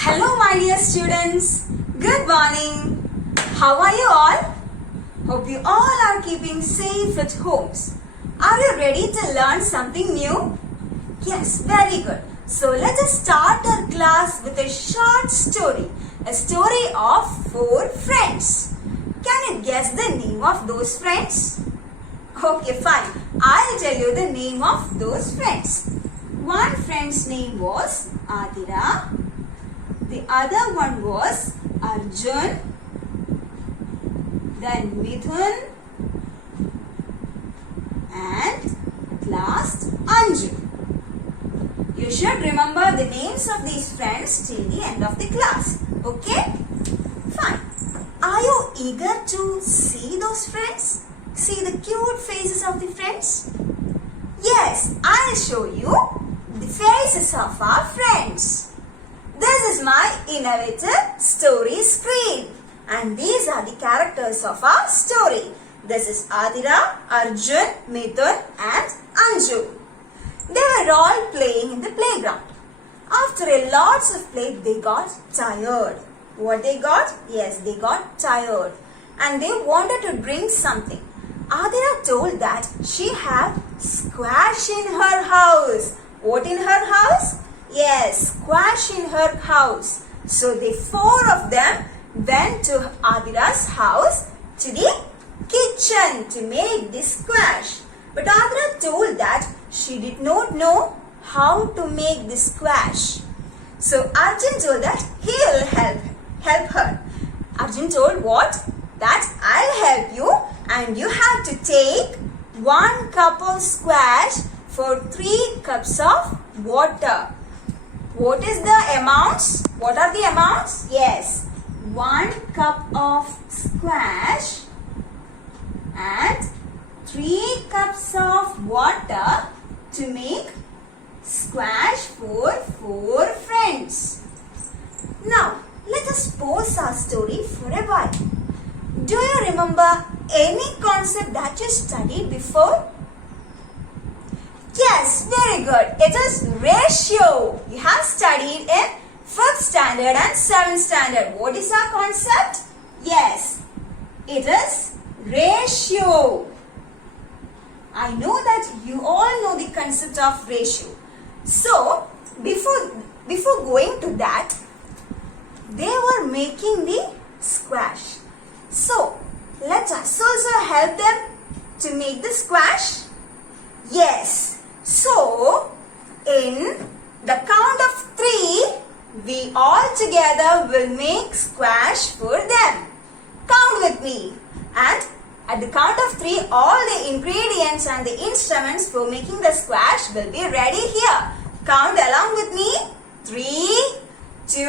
Hello my dear students, good morning. How are you all? Hope you all are keeping safe at homes. Are you ready to learn something new? Yes, very good. So let us start our class with a short story. A story of 4 friends. Can you guess the name of those friends? Okay, fine. I'll tell you the name of those friends. One friend's name was Adira. The other one was Arjun, then Mithun, and at last Anju. You should remember the names of these friends till the end of the class. Okay? Fine. Are you eager to see those friends? See the cute faces of the friends? Yes, I'll show you the faces of our friends. This is my innovative story screen. And these are the characters of our story. This is Adira, Arjun, Mithun and Anju. They were all playing in the playground. After a lots of play, they got tired. What they got? Yes, they got tired. And they wanted to drink something. Adira told that she had squash in her house. What in her house? Yes, squash in her house. So the 4 of them went to Adira's house to the kitchen to make this squash. But Adira told that she did not know how to make this squash. So Arjun told that he will help her. Arjun told what? That I'll help you and you have to take 1 cup of squash for 3 cups of water. What is the amounts? What are the amounts? Yes, 1 cup of squash and 3 cups of water to make squash for 4 friends. Now, let us pause our story for a while. Do you remember any concept that you studied before? Yes, very good. It is ratio. You have studied in 5th standard and 7th standard. What is our concept? Yes, it is ratio. I know that you all know the concept of ratio. So, before going to that, they were making the squash. So, let us also help them to make the squash. Yes. So, in the count of 3, we all together will make squash for them. Count with me. And at the count of 3, all the ingredients and the instruments for making the squash will be ready here. Count along with me. 3, 2,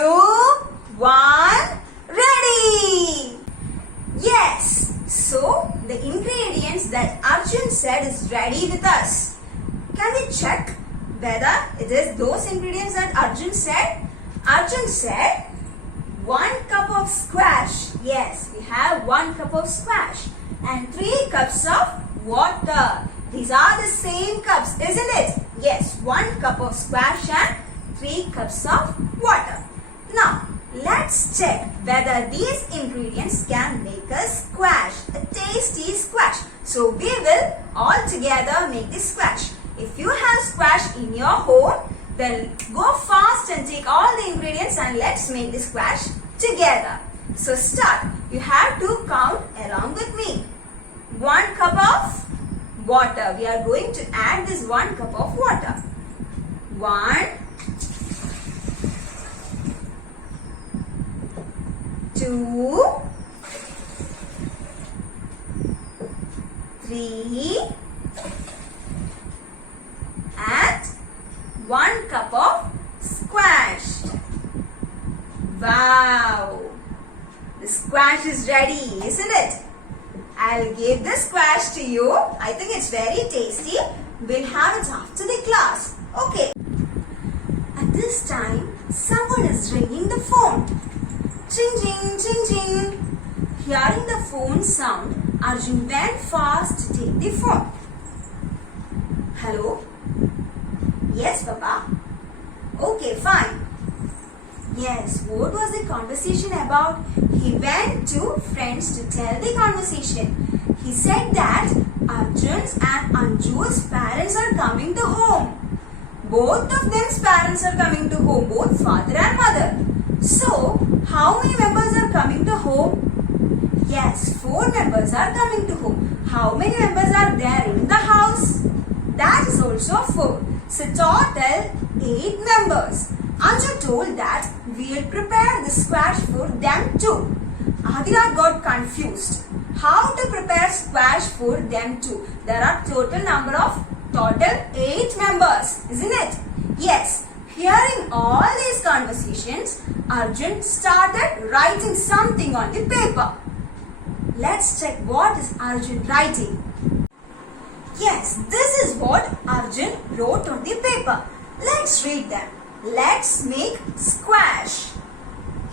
1, ready! Yes. So, the ingredients that Arjun said is ready with us. Can we check whether it is those ingredients that Arjun said? Arjun said 1 cup of squash. Yes, we have 1 cup of squash and 3 cups of water. These are the same cups, isn't it? Yes, 1 cup of squash and 3 cups of water. Now, let's check whether these ingredients can make a squash, a tasty squash. So, we will all together make this squash. If you have squash in your home, then go fast and take all the ingredients and let's make the squash together. So start. You have to count along with me. 1 cup of water. We are going to add this 1 cup of water. 1, 2, 3, and 1 cup of squash. Wow! The squash is ready, isn't it? I'll give the squash to you. I think it's very tasty. We'll have it after the class. Okay. At this time, someone is ringing the phone. Ching, ching, ching, ching. Hearing the phone sound, Arjun went fast to take the phone. Hello? Yes, Papa. Okay, fine. Yes, what was the conversation about? He went to friends to tell the conversation. He said that Arjun's and Anju's parents are coming to home. Both of them's parents are coming to home, both father and mother. So, how many members are coming to home? Yes, 4 members are coming to home. How many members are there in the house? That is also 4. So, total 8 members. Anju told that we will prepare the squash for them too. Adira got confused. How to prepare squash for them too? There are total 8 members, isn't it? Yes. Hearing all these conversations, Arjun started writing something on the paper. Let's check what is Arjun writing. Yes, this is what Arjun wrote on the paper. Let's read them. Let's make squash.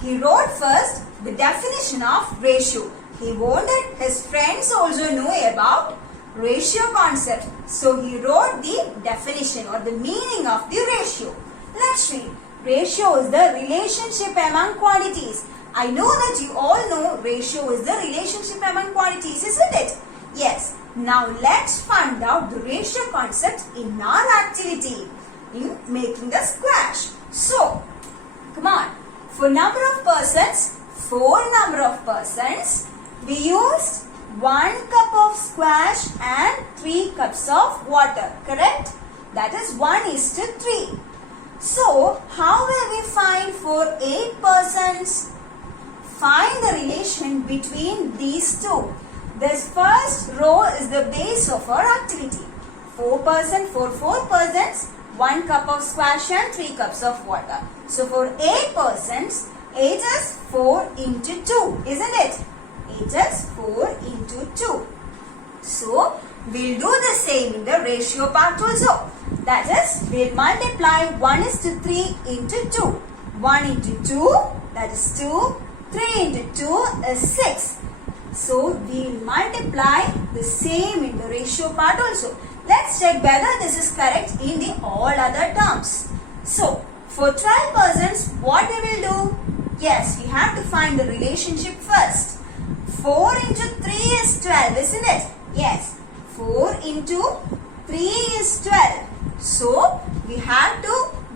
He wrote first the definition of ratio. He wanted his friends also know about ratio concept. So he wrote the definition or the meaning of the ratio. Let's read. Ratio is the relationship among quantities. I know that you all know ratio is the relationship among quantities, isn't it? Yes. Now let's find out the ratio concept in our activity in making the squash. So, come on. For number of persons, 4 number of persons, we used 1 cup of squash and 3 cups of water. Correct? That is 1:3. So, how will we find for 8 persons? Find the relation between these two. This first row is the base of our activity. 4 persons, for 4 persons, 1 cup of squash and 3 cups of water. So, for 8 persons, 8 is 4 into 2, isn't it? 8 is 4 into 2. So, we'll do the same in the ratio part also. That is, we'll multiply 1:3 into 2. 1 into 2, that is 2. 3 into 2 is 6. So, we'll multiply the same in the ratio part also. Let's check whether this is correct in the all other terms. So, for 12 persons, what we will do? Yes, we have to find the relationship first. 4 into 3 is 12, isn't it? Yes. 4 into 3 is 12. So, we have to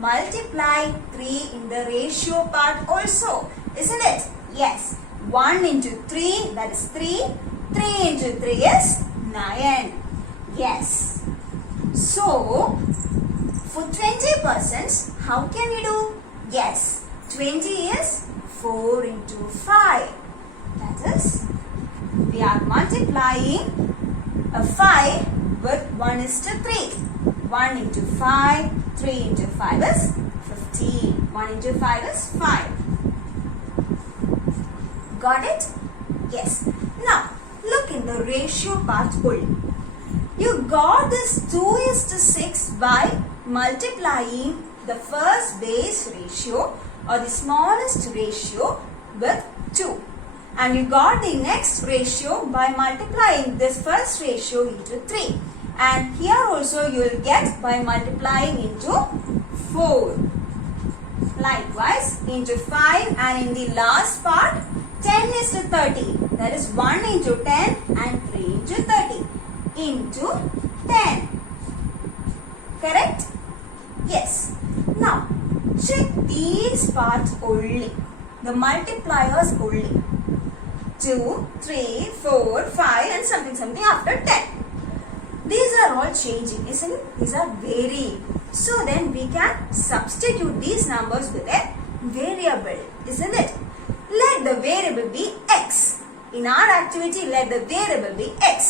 multiply 3 in the ratio part also, isn't it? Yes. 1 into 3, that is 3. 3 into 3 is 9. Yes. So, for 20 persons, how can we do? Yes. 20 is 4 into 5. That is, we are multiplying a 5 with 1:3. 1 into 5, 3 into 5 is 15. 1 into 5 is 5. Got it? Yes. Now, look in the ratio part only. You got this 2:6 by multiplying the first base ratio or the smallest ratio with 2. And you got the next ratio by multiplying this first ratio into 3. And here also you will get by multiplying into 4. Likewise into 5, and in the last part 10:30. That is 1 into 10 and 3 into 30 into 10. Correct? Yes. Now check these parts only. The multipliers only. 2, 3, 4, 5 and something after 10. These are all changing, isn't it? These are varying. So then we can substitute these numbers with a variable, isn't it? Let the variable be x. In our activity, let the variable be x.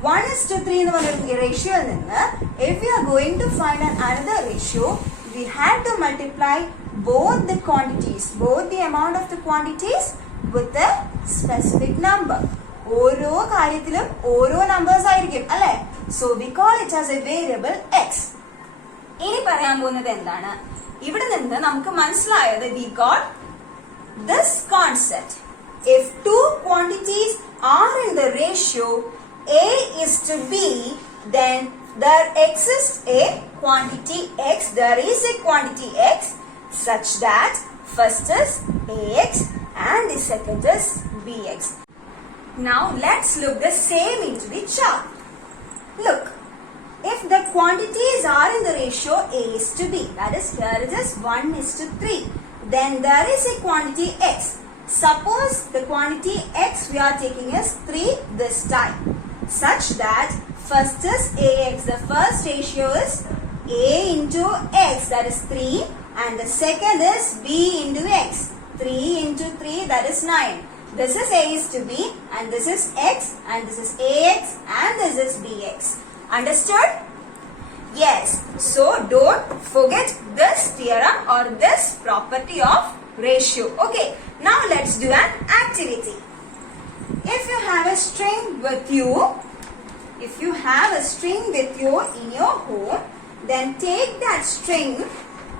1:3 in the ratio. If we are going to find another ratio, we have to multiply both the quantities, both the amount of the quantities with a specific number. ഓരോ കാര്യത്തിലും ഓരോ numbers ആയിരിക്കും അല്ലേ? So we call it as a variable x. ഇനി പറയാൻ പോകുന്നത് എന്താണ്? ഇവിടെ നിന്ന് നമുക്ക് മനസ്സിലായത് we got this concept. If two quantities are in the ratio A is to B, then there exists a quantity x, there is a quantity x such that First is ax and the second is bx. Now let's look the same into the chart. Look, if the quantities are in the ratio a is to b, that is here it is 1 is to 3, then there is a quantity x. Suppose the quantity x we are taking is 3 this time, such that first is ax, the first ratio is a into x, that is 3, and the second is b into x, 3 into 3, that is 9. This is a is to b and this is x and this is ax and this is bx. Understood? Yes. So don't forget this theorem or this property of ratio. Okay. Now let's do an activity. If you have a string with you, in your home, then take that string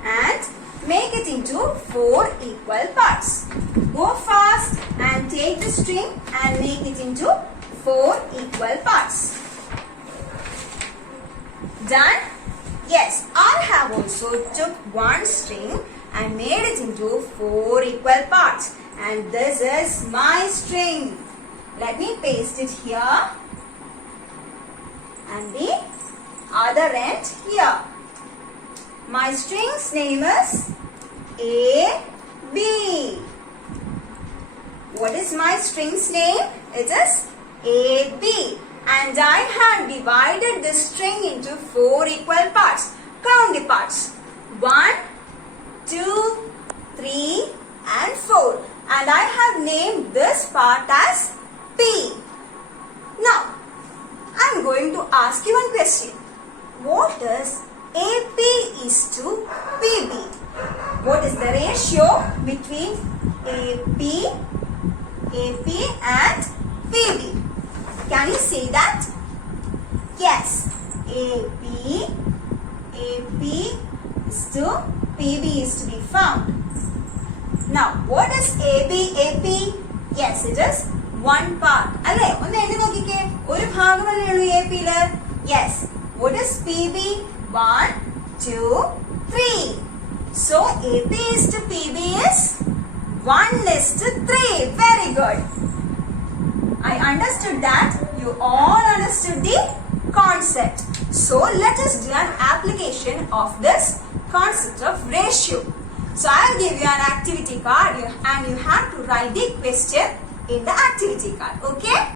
and make it into 4 equal parts. Go fast and take the string and make it into 4 equal parts. Done? Yes, I have also took one string and made it into 4 equal parts. And this is my string. Let me paste it here. And the other end here. My string's name is A, B. What is my string's name? It is A, B. And I have divided this string into 4 equal parts. Count the parts. 1, 2, 3 and 4. And I have named this part as P. Now, I am going to ask you one question. What is AP is to PB? What is the ratio between AP and PB? Can you say that? Yes. AP is to PB is to be found. Now, what is AP? Yes, it is one part. Alle, onne ennu nokkike. Oru bhagamalle ullu AP il. Yes. What is PB? 1, 2, 3. So, AP is to PB is 1 is to 3. Very good. I understood that. You all understood the concept. So, let us do an application of this concept of ratio. So, I will give you an activity card and you have to write the question in the activity card. Okay?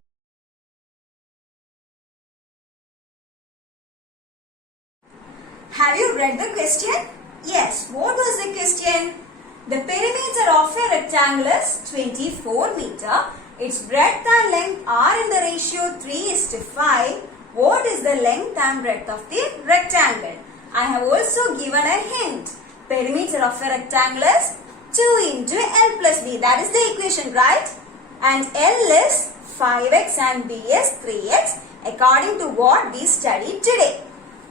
Have you read the question? Yes. What was the question? The perimeter of a rectangle is 24 meter. Its breadth and length are in the ratio 3:5. What is the length and breadth of the rectangle? I have also given a hint. Perimeter of a rectangle is 2 into L plus B. That is the equation, right? And L is 5x and B is 3x according to what we studied today.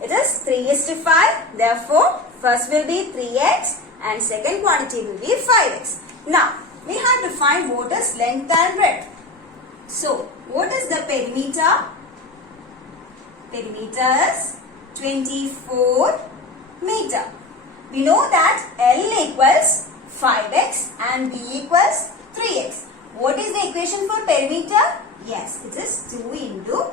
It is 3:5. Therefore, first will be 3x and second quantity will be 5x. Now, we have to find what is length and breadth. So, what is the perimeter? Perimeter is 24 meter. We know that L equals 5x and B equals 3x. What is the equation for perimeter? Yes, it is 2 into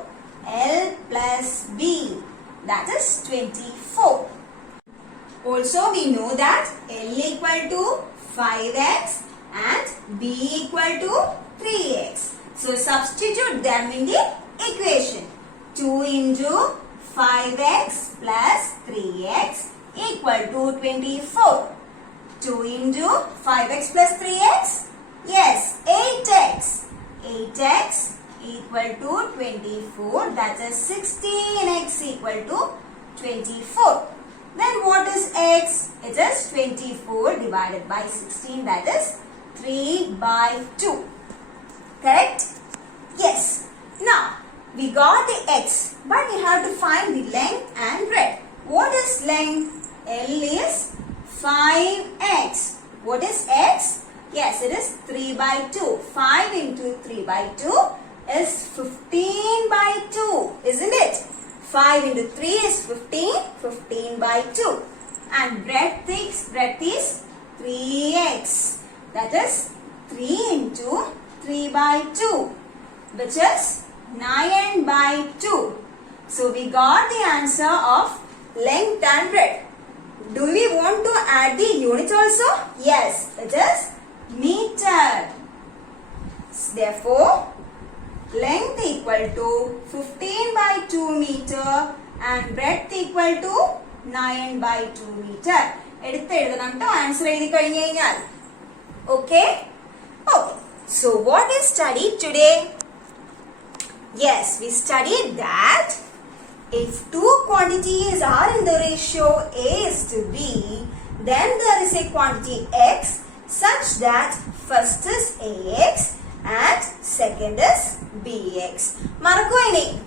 L plus B. That is 24. Also, we know that L equal to 5x and B equal to 3x. So, substitute them in the equation. 2 into 5x plus 3x equal to 24. 2 into 5x plus 3x? Yes, 8x. 8x equal to 24. That is 16x equal to 24. Then what is x? It is 24 divided by 16. That is 3/2. Correct? Yes. Now, we got the x, but we have to find the length and breadth. What is length? L is 5x. What is x? Yes, it is 3/2. 5 into 3/2 is 15/2, isn't it? 5 into 3 is 15, 15/2. And breadth is 3x. That is 3 into 3 by 2, which is 9 by 2. So we got the answer of length and breadth. Do we want to add the unit also? Yes, it is meter. Therefore, length equal to 15 by 2 meter and breadth equal to 9 by 2 meter. Answer okay? Okay. So what we studied today? Yes, we studied that if two quantities are in the ratio A is to B, then there is a quantity x such that first is AX and second is BX. Marakoini.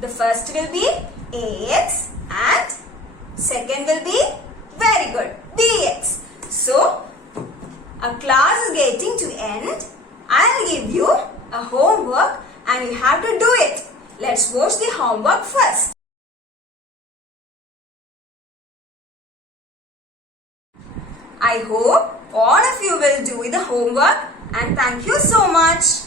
The first will be AX and second will be, very good, BX. So, our class is getting to end. I'll give you a homework and you have to do it. Let's watch the homework first. I hope all of you will do the homework and thank you so much.